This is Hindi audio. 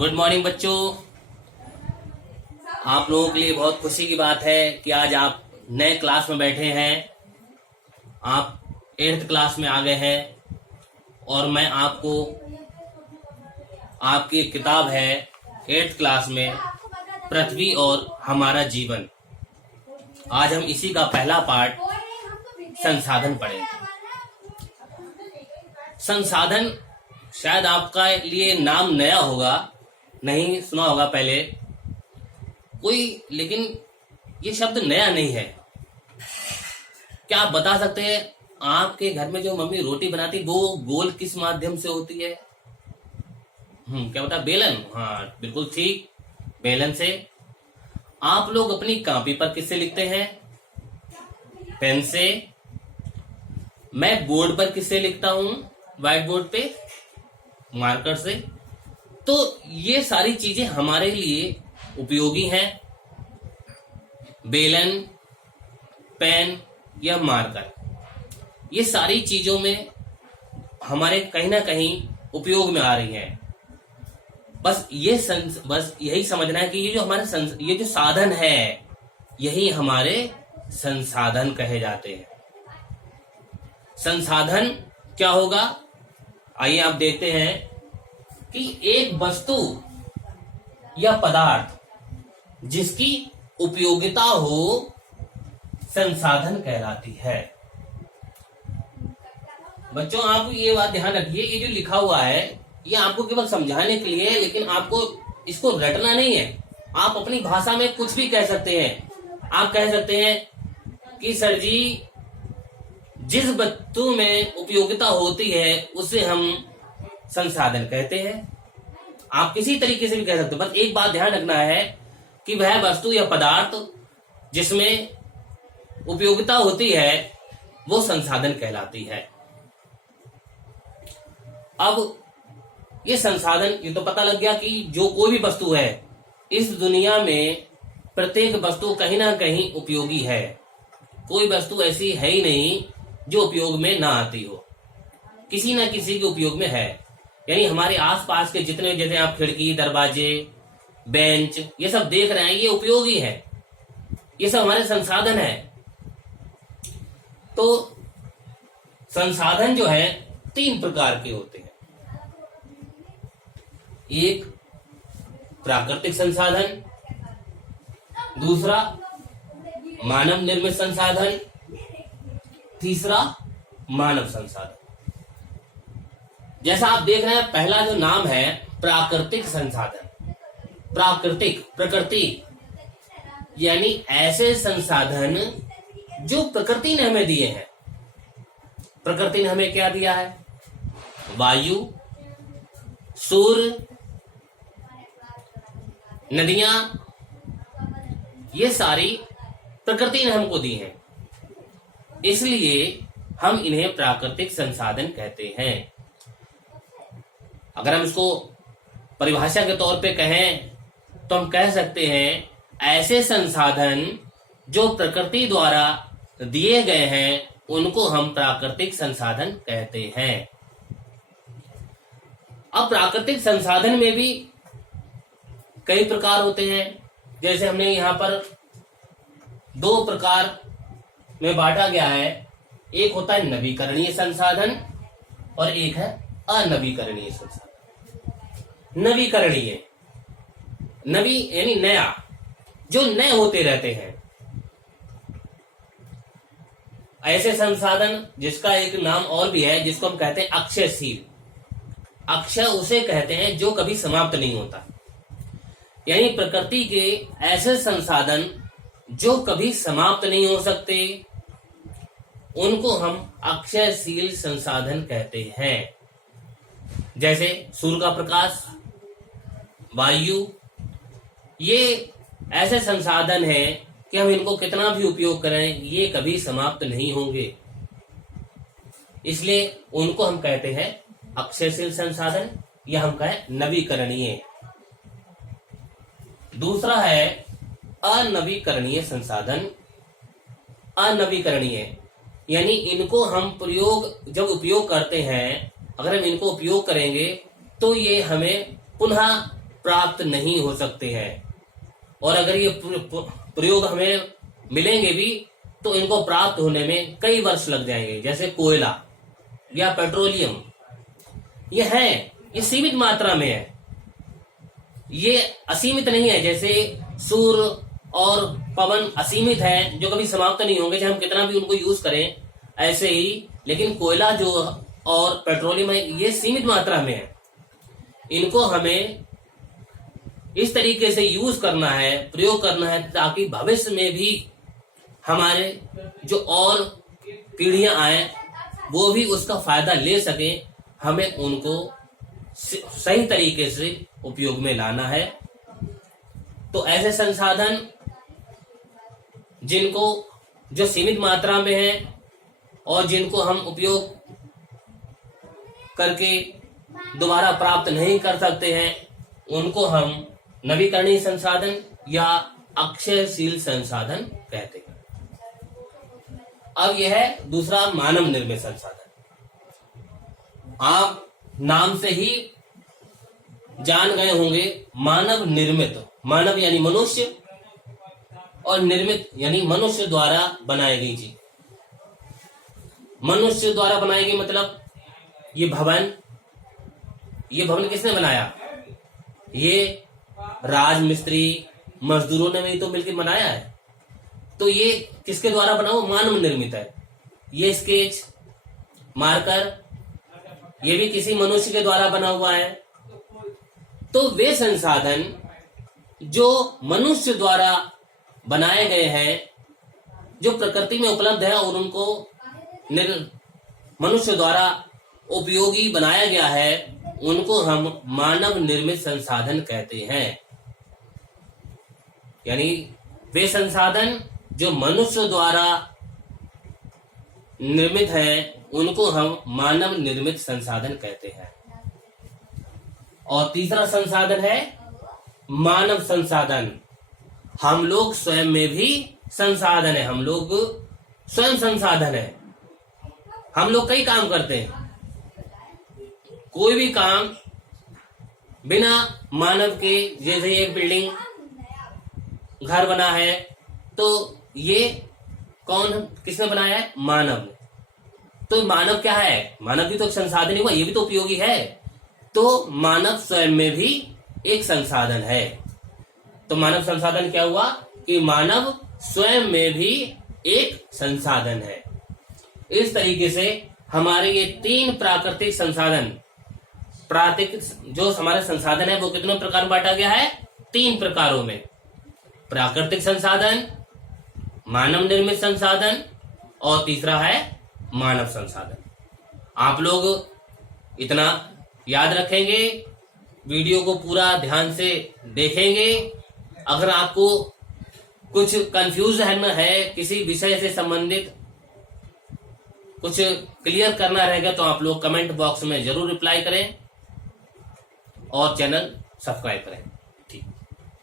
गुड मॉर्निंग बच्चों। आप लोगों के लिए बहुत खुशी की बात है कि आज आप नए क्लास में बैठे हैं। आप 8th क्लास में आ गए हैं और मैं आपको आपकी किताब है 8th क्लास में पृथ्वी और हमारा जीवन। आज हम इसी का पहला पार्ट संसाधन पढ़ेंगे। संसाधन शायद आपका लिए नाम नया होगा, नहीं सुना होगा पहले कोई, लेकिन ये शब्द नया नहीं है। क्या आप बता सकते हैं आपके घर में जो मम्मी रोटी बनाती वो गोल किस माध्यम से होती है? क्या बता? बेलन। हाँ बिल्कुल ठीक, बेलन से। आप लोग अपनी कॉपी पर किससे लिखते हैं? पेन से। मैं बोर्ड पर किससे लिखता हूं? व्हाइट बोर्ड पे मार्कर से। तो ये सारी चीजें हमारे लिए उपयोगी हैं। बेलन, पेन या मार्कर, ये सारी चीजों में हमारे कहीं ना कहीं उपयोग में आ रही हैं। बस यही समझना है कि ये जो हमारे ये जो साधन है यही हमारे संसाधन कहे जाते हैं। संसाधन क्या होगा? आइए आप देखते हैं कि एक वस्तु या पदार्थ जिसकी उपयोगिता हो संसाधन कहलाती है। बच्चों आप ये बात ध्यान रखिए, ये जो लिखा हुआ है ये आपको केवल समझाने के लिए है, लेकिन आपको इसको रटना नहीं है। आप अपनी भाषा में कुछ भी कह सकते हैं। आप कह सकते हैं कि सर जी जिस वस्तु में उपयोगिता होती है उसे हम संसाधन कहते हैं। आप किसी तरीके से भी कह सकते हो, बस एक बात ध्यान रखना है कि वह वस्तु या पदार्थ जिसमें उपयोगिता होती है वो संसाधन कहलाती है। अब ये संसाधन, ये तो पता लग गया कि जो कोई भी वस्तु है इस दुनिया में प्रत्येक वस्तु कहीं ना कहीं उपयोगी है। कोई वस्तु ऐसी है ही नहीं जो उपयोग में ना आती हो, किसी न किसी के उपयोग में है। यानी हमारे आसपास के जितने, जैसे आप खिड़की, दरवाजे, बेंच, ये सब देख रहे हैं, ये उपयोगी है, ये सब हमारे संसाधन है। तो संसाधन जो है 3 प्रकार के होते हैं। एक प्राकृतिक संसाधन, दूसरा मानव निर्मित संसाधन, तीसरा मानव संसाधन। जैसा आप देख रहे हैं पहला जो नाम है प्राकृतिक संसाधन। प्राकृतिक, प्रकृति, यानी ऐसे संसाधन जो प्रकृति ने हमें दिए हैं। प्रकृति ने हमें क्या दिया है? वायु, सूर्य, नदियां, ये सारी प्रकृति ने हमको दी हैं, इसलिए हम इन्हें प्राकृतिक संसाधन कहते हैं। अगर हम इसको परिभाषा के तौर पे कहें तो हम कह सकते हैं ऐसे संसाधन जो प्रकृति द्वारा दिए गए हैं उनको हम प्राकृतिक संसाधन कहते हैं। अब प्राकृतिक संसाधन में भी कई प्रकार होते हैं। जैसे हमने यहाँ पर 2 प्रकार में बांटा गया है। एक होता है नवीकरणीय संसाधन और एक है अनवीकरणीय संसाधन। नवीकरणीय, नवी यानी नया, जो नए होते रहते हैं। ऐसे संसाधन जिसका एक नाम और भी है जिसको हम कहते हैं अक्षयशील। अक्षय उसे कहते हैं जो कभी समाप्त नहीं होता। यानी प्रकृति के ऐसे संसाधन जो कभी समाप्त नहीं हो सकते उनको हम अक्षयशील संसाधन कहते हैं। जैसे सूर्य का प्रकाश, वायु, ये ऐसे संसाधन हैं कि हम इनको कितना भी उपयोग करें ये कभी समाप्त नहीं होंगे, इसलिए उनको हम कहते हैं अक्षयशील संसाधन या हम कहें नवीकरणीय। दूसरा है अनवीकरणीय संसाधन। अनवीकरणीय यानी इनको हम जब उपयोग करते हैं, अगर हम इनको उपयोग करेंगे तो ये हमें पुनः प्राप्त नहीं हो सकते हैं। और अगर ये प्रयोग हमें मिलेंगे भी तो इनको प्राप्त होने में कई वर्ष लग जाएंगे। जैसे कोयला या पेट्रोलियम, ये है, ये सीमित मात्रा में है, ये असीमित नहीं है। जैसे सूर्य और पवन असीमित है, जो कभी समाप्त नहीं होंगे, चाहे हम कितना भी उनको यूज करें, ऐसे ही लेकिन कोयला जो और पेट्रोलियम है, ये सीमित मात्रा में है। इनको हमें इस तरीके से यूज करना है, प्रयोग करना है, ताकि भविष्य में भी हमारे जो और पीढ़ियां आए वो भी उसका फायदा ले सके। हमें उनको सही तरीके से उपयोग में लाना है। तो ऐसे संसाधन जिनको जो सीमित मात्रा में है और जिनको हम उपयोग करके दोबारा प्राप्त नहीं कर सकते हैं, उनको हम नवीकरणीय संसाधन या अक्षयशील संसाधन कहते हैं। अब यह है दूसरा मानव निर्मित संसाधन। आप नाम से ही जान गए होंगे, मानव निर्मित, मानव यानी मनुष्य और निर्मित यानी मनुष्य द्वारा बनाई गई चीज। मनुष्य द्वारा बनाई गई मतलब ये भवन किसने बनाया? ये राजमिस्त्री मजदूरों ने भी तो मिलकर बनाया है। तो ये किसके द्वारा बना हुआ? मानव निर्मित है। ये स्केच, मार्कर, ये भी किसी मनुष्य के द्वारा बना हुआ है। तो वे संसाधन जो मनुष्य द्वारा बनाए गए हैं, जो प्रकृति में उपलब्ध है और उनको मनुष्य द्वारा उपयोगी बनाया गया है, उनको हम मानव निर्मित संसाधन कहते हैं। यानी वे संसाधन जो मनुष्य द्वारा निर्मित है, उनको हम मानव निर्मित संसाधन कहते हैं। और तीसरा संसाधन है मानव संसाधन। हम लोग स्वयं में भी संसाधन है, हम लोग स्वयं संसाधन है। हम लोग कई काम करते हैं, कोई भी काम बिना मानव के, जैसे एक बिल्डिंग, घर बना है, तो ये किसने बनाया है? मानव ने। तो मानव क्या है? मानव भी तो एक संसाधन ही हुआ, ये भी तो उपयोगी है। तो मानव स्वयं में भी एक संसाधन है। तो मानव संसाधन क्या हुआ कि मानव स्वयं में भी एक संसाधन है। इस तरीके से हमारे ये तीन प्राकृतिक संसाधन, जो हमारे संसाधन है वो कितने प्रकार में बांटा गया है? 3 प्रकारों में। प्राकृतिक संसाधन, मानव निर्मित संसाधन और तीसरा है मानव संसाधन। आप लोग इतना याद रखेंगे, वीडियो को पूरा ध्यान से देखेंगे। अगर आपको कुछ कंफ्यूजन है, किसी विषय से संबंधित कुछ क्लियर करना रहेगा, तो आप लोग कमेंट बॉक्स में जरूर रिप्लाई करें और चैनल सब्सक्राइब करें।